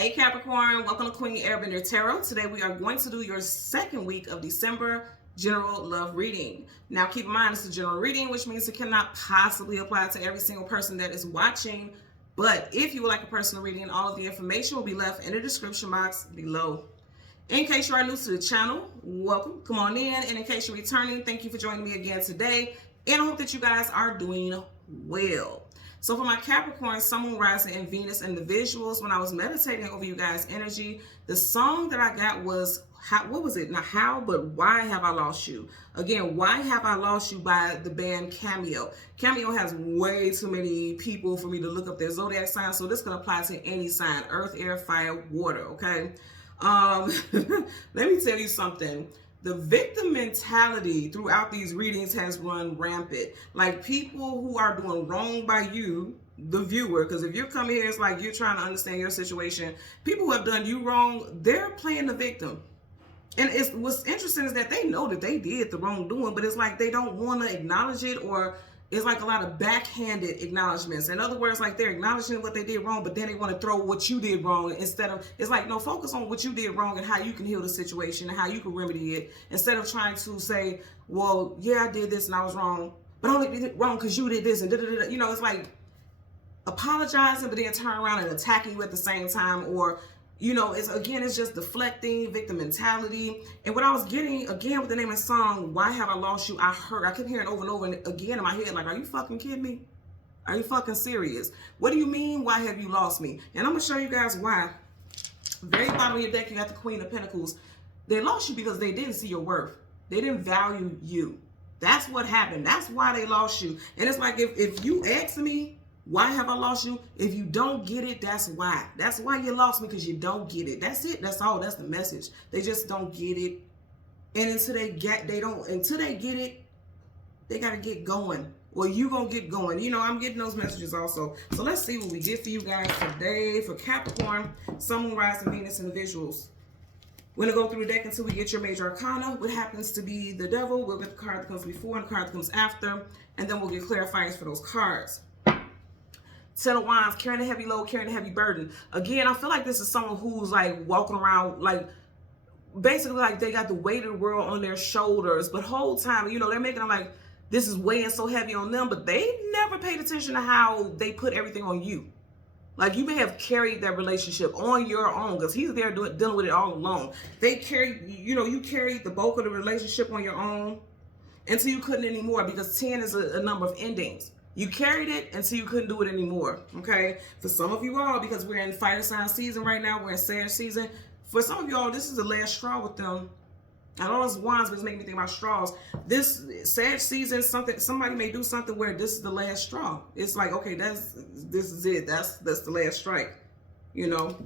Hey Capricorn, welcome to Queen Airbender Tarot. Today we are going to do your second week of December general love reading. Now keep in mind it's a general reading, which means it cannot possibly apply to every single person that is watching. But if you would like a personal reading, all of the information will be left in the description box below. In case you are new to the channel, welcome, come on in. And in case you're returning, thank you for joining me again today. And I hope that you guys are doing well. So for my Capricorn, Sun, Moon, Rising, and Venus individuals, when I was meditating over you guys' energy, the song that I got was, what was it? Not How, but Why Have I Lost You? Again, Why Have I Lost You by the band Cameo. Cameo has way too many people for me to look up their zodiac sign, so this can apply to any sign, earth, air, fire, water, okay? Let me tell you something. The victim mentality throughout these readings has run rampant. Like people who are doing wrong by you, the viewer, because if you're coming here, it's like you're trying to understand your situation. People who have done you wrong, they're playing the victim. And what's interesting is that they know that they did the wrongdoing, but it's like they don't want to acknowledge it, or it's like a lot of backhanded acknowledgments. In other words, like they're acknowledging what they did wrong, but then they want to throw what you did wrong instead of, it's like, no, focus on what you did wrong and how you can heal the situation and how you can remedy it, instead of trying to say, well, yeah, I did this and I was wrong, but I only did it wrong because you did this and da-da-da-da. You know, it's like apologizing, but then turn around and attacking you at the same time, or you know, it's just deflecting, victim mentality. And what I was getting, again, with the name of the song, Why Have I Lost You? I kept hearing over and over and again in my head, like, are you fucking kidding me? Are you fucking serious? What do you mean, why have you lost me? And I'm going to show you guys why. Very bottom of your deck, you got the Queen of Pentacles. They lost you because they didn't see your worth. They didn't value you. That's what happened. That's why they lost you. And it's like, if you ask me, why have I lost you? If you don't get it, that's why. That's why you lost me, because you don't get it. That's it. That's all. That's the message. They just don't get it. And until they get it, they got to get going. Well, you going to get going. You know, I'm getting those messages also. So let's see what we did for you guys today for Capricorn, Sun, Moon, Rising, Venus individuals. We're going to go through the deck until we get your major arcana. What happens to be the devil? We'll get the card that comes before and the card that comes after. And then we'll get clarifiers for those cards. Ten of Wands, carrying a heavy load, carrying a heavy burden. Again, I feel like this is someone who's like walking around like basically like they got the weight of the world on their shoulders, but whole time, you know, they're making it like this is weighing so heavy on them, but they never paid attention to how they put everything on you. Like you may have carried that relationship on your own, because he's there dealing with it all alone. They carry, you know, you carried the bulk of the relationship on your own until you couldn't anymore, because 10 is a number of endings. You carried it until you couldn't do it anymore, okay? For some of you all, because we're in fire sign season right now, we're in Sag season. For some of y'all, this is the last straw with them. I know those wands was making me think about straws. This Sag season, somebody may do something where this is the last straw. It's like, okay, this is it. That's the last strike, you know?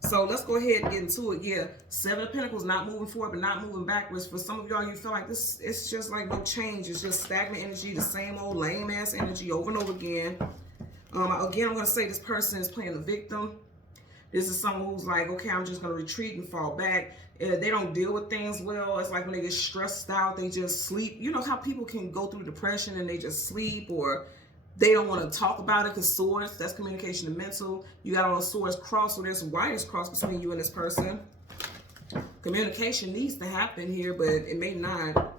So let's go ahead and get into it. Yeah, Seven of Pentacles, not moving forward, but not moving backwards. For some of y'all, you feel like this, it's just like no change. It's just stagnant energy, the same old lame ass energy over and over again. Again, I'm going to say this person is playing the victim. This is someone who's like, okay, I'm just going to retreat and fall back. They don't deal with things well. It's like when they get stressed out, they just sleep. You know how people can go through depression and they just sleep, or they don't want to talk about it because swords, that's communication and mental. You got all the swords crossed, so there's wires crossed between you and this person. Communication needs to happen here, but it may not.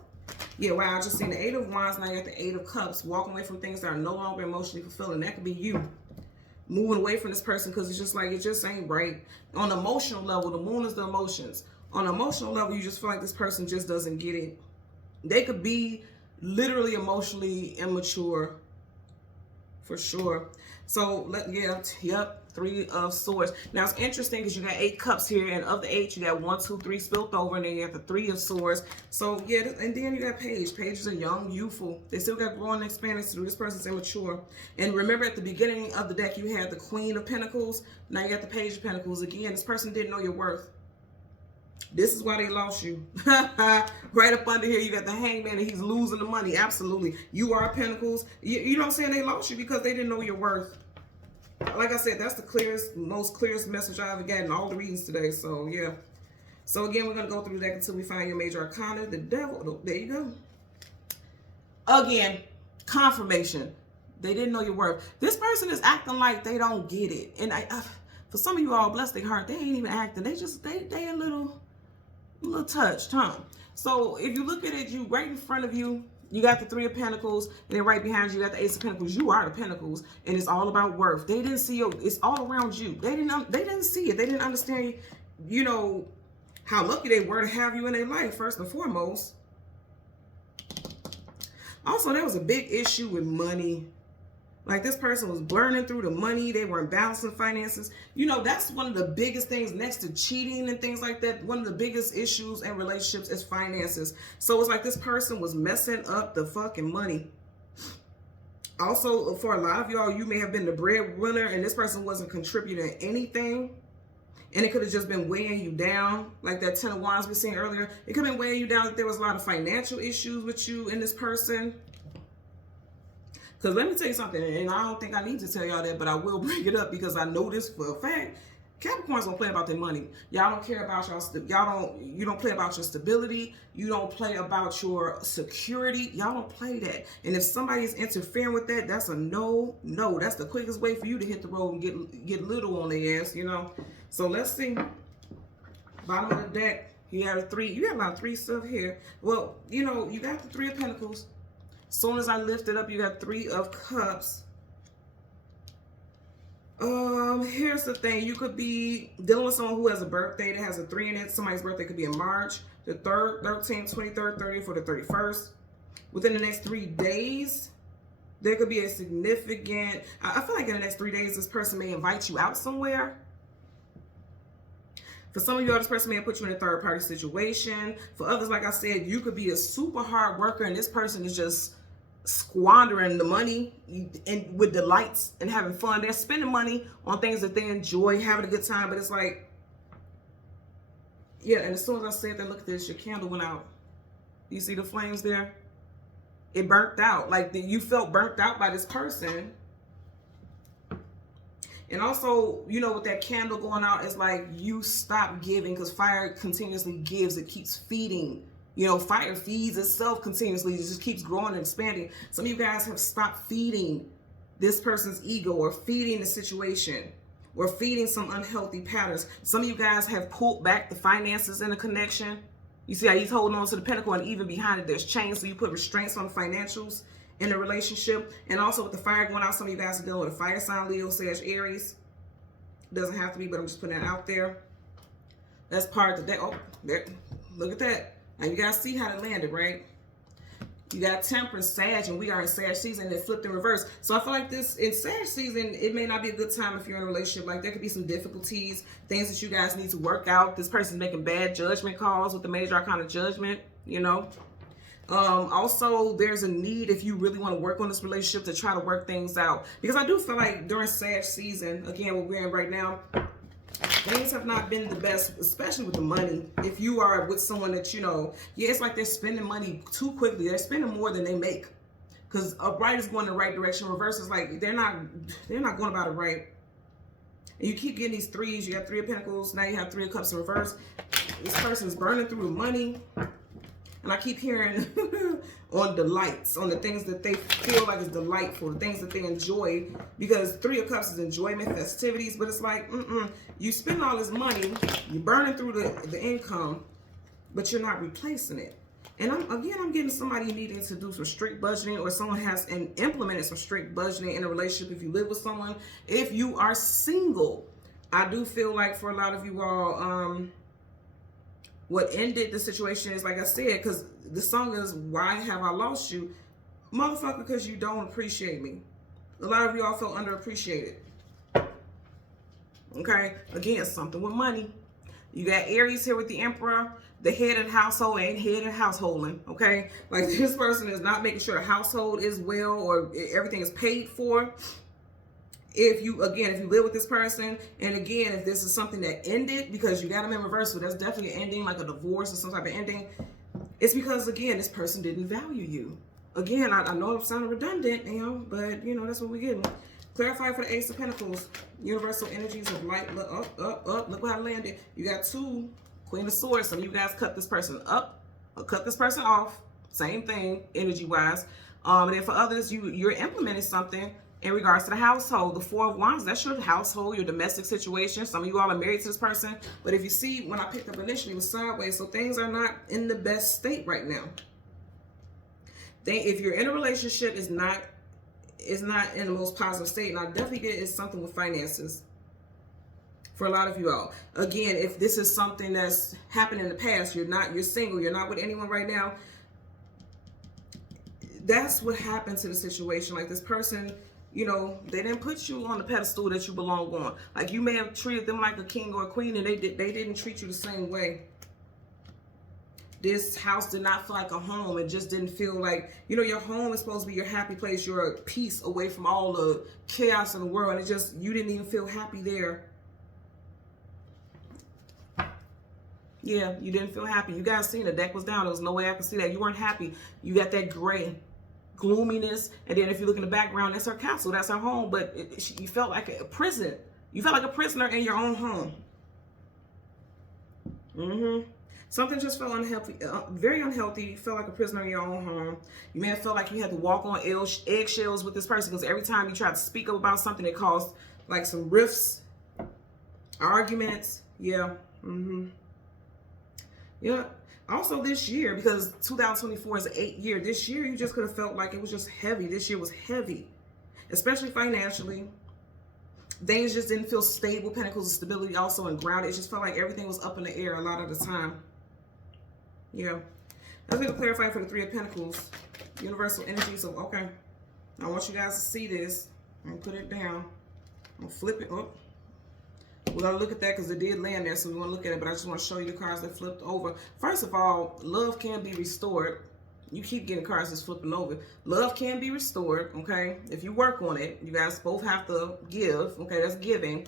Yeah, wow, I just seen the Eight of Wands, now you got the Eight of Cups, walking away from things that are no longer emotionally fulfilling. That could be you moving away from this person because it's just like, it just ain't right. On an emotional level, the moon is the emotions. On an emotional level, you just feel like this person just doesn't get it. They could be literally emotionally immature. For sure. So, yep, Three of Swords. Now, it's interesting because you got 8 cups here, and of the 8, you got 1, 2, 3 spilt over, and then you got the Three of Swords. So, yeah, and then you got Page. Pages are young, youthful. They still got growing and expanding to do. This person's immature. And remember, at the beginning of the deck, you had the Queen of Pentacles. Now you got the Page of Pentacles. Again, this person didn't know your worth. This is why they lost you. Right up under here, you got the Hangman, and he's losing the money. Absolutely. You are Pentacles. You know what I'm saying? They lost you because they didn't know your worth. Like I said, that's the clearest, most clearest message I ever got in all the readings today. So, yeah. So, again, we're going to go through that until we find your major arcana. The devil. There you go. Again, confirmation. They didn't know your worth. This person is acting like they don't get it. And For some of you all, bless their heart, they ain't even acting. They a little touched, huh? So if you look at it, you right in front of you, you got the Three of Pentacles, and then right behind you got the Ace of Pentacles. You are the Pentacles, and it's all about worth. They didn't see you. It's all around you. They didn't see it. They didn't understand, you know, how lucky they were to have you in their life, first and foremost. Also, there was a big issue with money. Like, this person was burning through the money. They weren't balancing finances. You know, that's one of the biggest things next to cheating and things like that. One of the biggest issues in relationships is finances. So it's like this person was messing up the fucking money. Also, for a lot of y'all, you may have been the breadwinner and this person wasn't contributing anything. And it could have just been weighing you down. Like that Ten of Wands we seen earlier. It could have been weighing you down that there was a lot of financial issues with you and this person. Because let me tell you something, and I don't think I need to tell y'all that, but I will bring it up because I know this for a fact. Capricorns don't play about their money. Y'all don't care about you don't play about your stability. You don't play about your security. Y'all don't play that. And if somebody's interfering with that, that's a no. That's the quickest way for you to hit the road and get little on their ass, you know. So let's see. Bottom of the deck, you have a three. You have about three stuff here. Well, you know, you got the Three of Pentacles. As soon as I lift it up, you got Three of Cups. Here's the thing. You could be dealing with someone who has a birthday that has a 3 in it. Somebody's birthday could be in March, the 3rd, 13th, 23rd, 30th, or the 31st. Within the next 3 days, there could be a significant... I feel like in the next 3 days, this person may invite you out somewhere. For some of you, this person may put you in a third-party situation. For others, like I said, you could be a super hard worker and this person is just squandering the money and with delights and having fun. They're spending money on things that they enjoy, having a good time, but it's like, yeah, and as soon as I said that, look at this, your candle went out. You see the flames there? It burnt out. Like you felt burnt out by this person. And also, you know, with that candle going out, it's like you stop giving because fire continuously gives. It keeps feeding. You know, fire feeds itself continuously. It just keeps growing and expanding. Some of you guys have stopped feeding this person's ego or feeding the situation or feeding some unhealthy patterns. Some of you guys have pulled back the finances in a connection. You see how he's holding on to the pentacle and even behind it, there's chains. So you put restraints on the financials in a relationship. And also with the fire going out, some of you guys are dealing with a fire sign, Leo, Sag, Aries. Doesn't have to be, but I'm just putting that out there. That's part of the deck. Oh, there. Look at that. Now you guys see how it landed, right? You got Temperance, Sag, and we are in Sag season. It flipped in reverse. So I feel like this in Sag season, it may not be a good time if you're in a relationship. Like there could be some difficulties, things that you guys need to work out. This person's making bad judgment calls with the major arcana judgment, you know. Also, there's a need if you really want to work on this relationship to try to work things out. Because I do feel like during Sag season, again, what we're in right now, things have not been the best, especially with the money. If you are with someone that, you know, yeah, it's like they're spending money too quickly. They're spending more than they make. Because upright is going in the right direction. Reverse is like, they're not going about it right. And you keep getting these threes. You got Three of Pentacles. Now you have Three of Cups in reverse. This person's burning through the money. And I keep hearing on delights, on the things that they feel like is delightful, the things that they enjoy. Because Three of Cups is enjoyment, festivities. But it's like, you spend all this money, you're burning through the income, but you're not replacing it. And I'm getting somebody needing to do some strict budgeting, or someone has implemented some strict budgeting in a relationship. If you live with someone, if you are single, I do feel like for a lot of you all, what ended the situation is, like I said, because the song is, why have I lost you? Motherfucker, because you don't appreciate me. A lot of y'all feel underappreciated. Okay? Again, something with money. You got Aries here with the Emperor. The head of the household ain't head of the householding. Okay? Like, this person is not making sure the household is well or everything is paid for. If you live with this person, and again, if this is something that ended, because you got them in reverse, so that's definitely an ending, like a divorce or some type of ending, it's because, again, this person didn't value you. Again, I know I'm sounding redundant, you know, but, you know, that's what we're getting. Clarify for the Ace of Pentacles. Universal energies of light. Look, up. Look how it landed. You got two Queen of Swords. Some of you guys cut this person up or cut this person off. Same thing, energy-wise. And then for others, you're implementing something, in regards to the household. The Four of Wands, that's your household, your domestic situation. Some of you all are married to this person. But if you see, when I picked up initially, it was sideways. So things are not in the best state right now. If you're in a relationship, it's not in the most positive state. And I definitely get it's something with finances for a lot of you all. Again, if this is something that's happened in the past, you're single, you're not with anyone right now, that's what happened to the situation. Like this person, you know, they didn't put you on the pedestal that you belong on. Like you may have treated them like a king or a queen, and they didn't treat you the same way. This house did not feel like a home. It just didn't feel like, you know, your home is supposed to be your happy place. You're at peace away from all the chaos in the world. And it just, you didn't even feel happy there. Yeah, you didn't feel happy. You guys seen the deck was down. There was no way I could see that. You weren't happy. You got that gray gloominess. And then if you look in the background, that's her castle. That's her home. But you felt like a prison. You felt like a prisoner in your own home. Something just felt unhealthy, very unhealthy. You felt like a prisoner in your own home. You may have felt like you had to walk on eggshells with this person, because every time you tried to speak up about something, it caused like some rifts, arguments. Yeah. Yeah. Also this year, because 2024 is an 8th year, this year you just could have felt like it was just heavy. This year was heavy, especially financially. Things just didn't feel stable. Pentacles of stability also and grounded. It just felt like everything was up in the air a lot of the time. Yeah. That's going to clarify for the Three of Pentacles. Universal energy. So, okay. I want you guys to see this. I'm going to put it down. I'm going to flip it up. We're going to look at that because it did land there. So we want to look at it. But I just want to show you the cards that flipped over. First of all, love can be restored. You keep getting cards that's flipping over. Love can be restored, okay? If you work on it, you guys both have to give, okay? That's giving.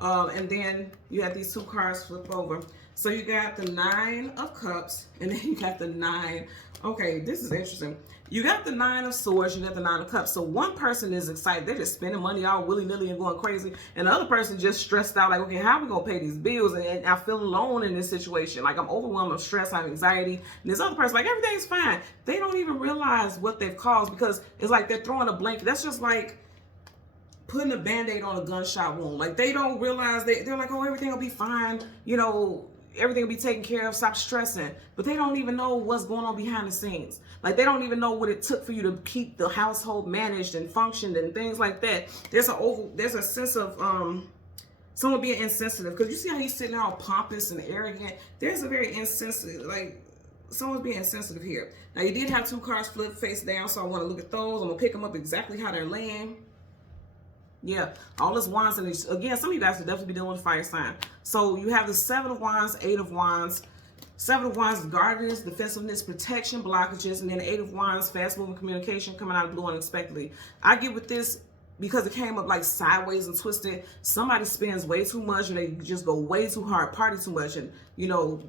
And then you have these two cards flip over. So you got the Nine of Cups, and then you got the Nine. Okay, this is interesting. You got the Nine of Swords, you got the Nine of Cups. So one person is excited. They're just spending money all willy-nilly and going crazy. And the other person just stressed out, like, okay, how are we going to pay these bills? And I feel alone in this situation. Like, I'm overwhelmed, I'm stressed, I have anxiety. And this other person, like, everything's fine. They don't even realize what they've caused, because it's like they're throwing a blanket. That's just like putting a Band-Aid on a gunshot wound. Like, they don't realize, they're like, oh, everything will be fine. You know, everything will be taken care of, stop stressing. But they don't even know what's going on behind the scenes. Like, they don't even know what it took for you to keep the household managed and functioned and things like that. There's a sense of someone being insensitive, because you see how he's sitting there all pompous and arrogant. There's a very insensitive, like, someone's being insensitive here. Now, you did have two cards flip face down, so I want to look at those. I'm going to pick them up exactly how they're laying. Yeah, all this wands, and again, some of you guys will definitely be dealing with fire sign. So you have the Seven of Wands, Eight of Wands. Seven of Wands, guardedness, defensiveness, protection, blockages, and then Eight of Wands, fast-moving communication coming out of blue unexpectedly. I get with this because it came up like sideways and twisted. Somebody spends way too much, and they just go way too hard, party too much, and, you know,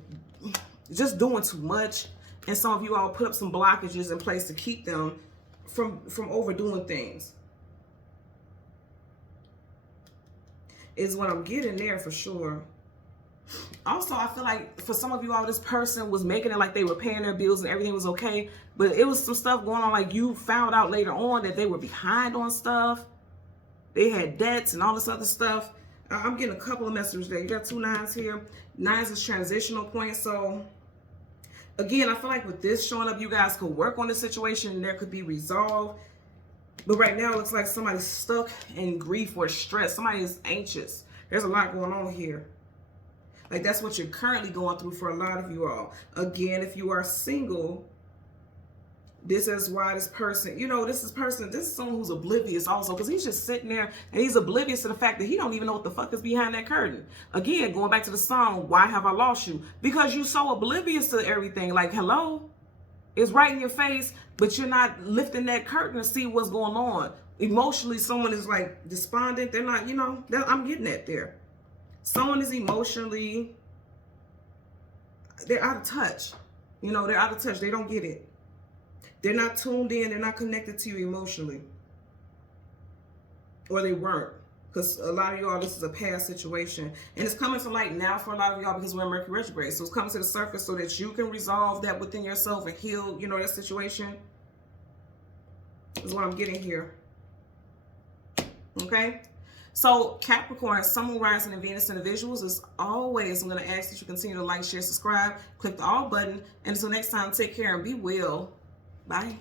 just doing too much. And some of you all put up some blockages in place to keep them from overdoing things. Is what I'm getting there for sure. Also, I feel like for some of you all, this person was making it like they were paying their bills and everything was okay, but it was some stuff going on, like you found out later on that they were behind on stuff. They had debts and all this other stuff. I'm getting a couple of messages there. You got two nines here. Nines is transitional point. So again, I feel like with this showing up, you guys could work on the situation and there could be resolve. But right now, it looks like somebody's stuck in grief or stress. Somebody is anxious. There's a lot going on here. Like, that's what you're currently going through for a lot of you all. Again, if you are single, this is why this person, you know, this is someone who's oblivious also, because he's just sitting there and he's oblivious to the fact that he don't even know what the fuck is behind that curtain. Again, going back to the song, Why Have I Lost You? Because you're so oblivious to everything. Like, hello? It's right in your face, but you're not lifting that curtain to see what's going on. Emotionally, someone is like despondent. They're not, you know, I'm getting that there. Someone is emotionally, they're out of touch. You know, they're out of touch. They don't get it. They're not tuned in. They're not connected to you emotionally. Or they weren't. Because a lot of y'all, this is a past situation. And it's coming to light now for a lot of y'all because we're in Mercury retrograde. So it's coming to the surface so that you can resolve that within yourself and heal, you know, that situation. Is what I'm getting here. Okay? So Capricorn, Sun, Moon, Rising, and Venus individuals, as always, I'm going to ask that you continue to like, share, subscribe, click the all button. And until next time, take care and be well. Bye.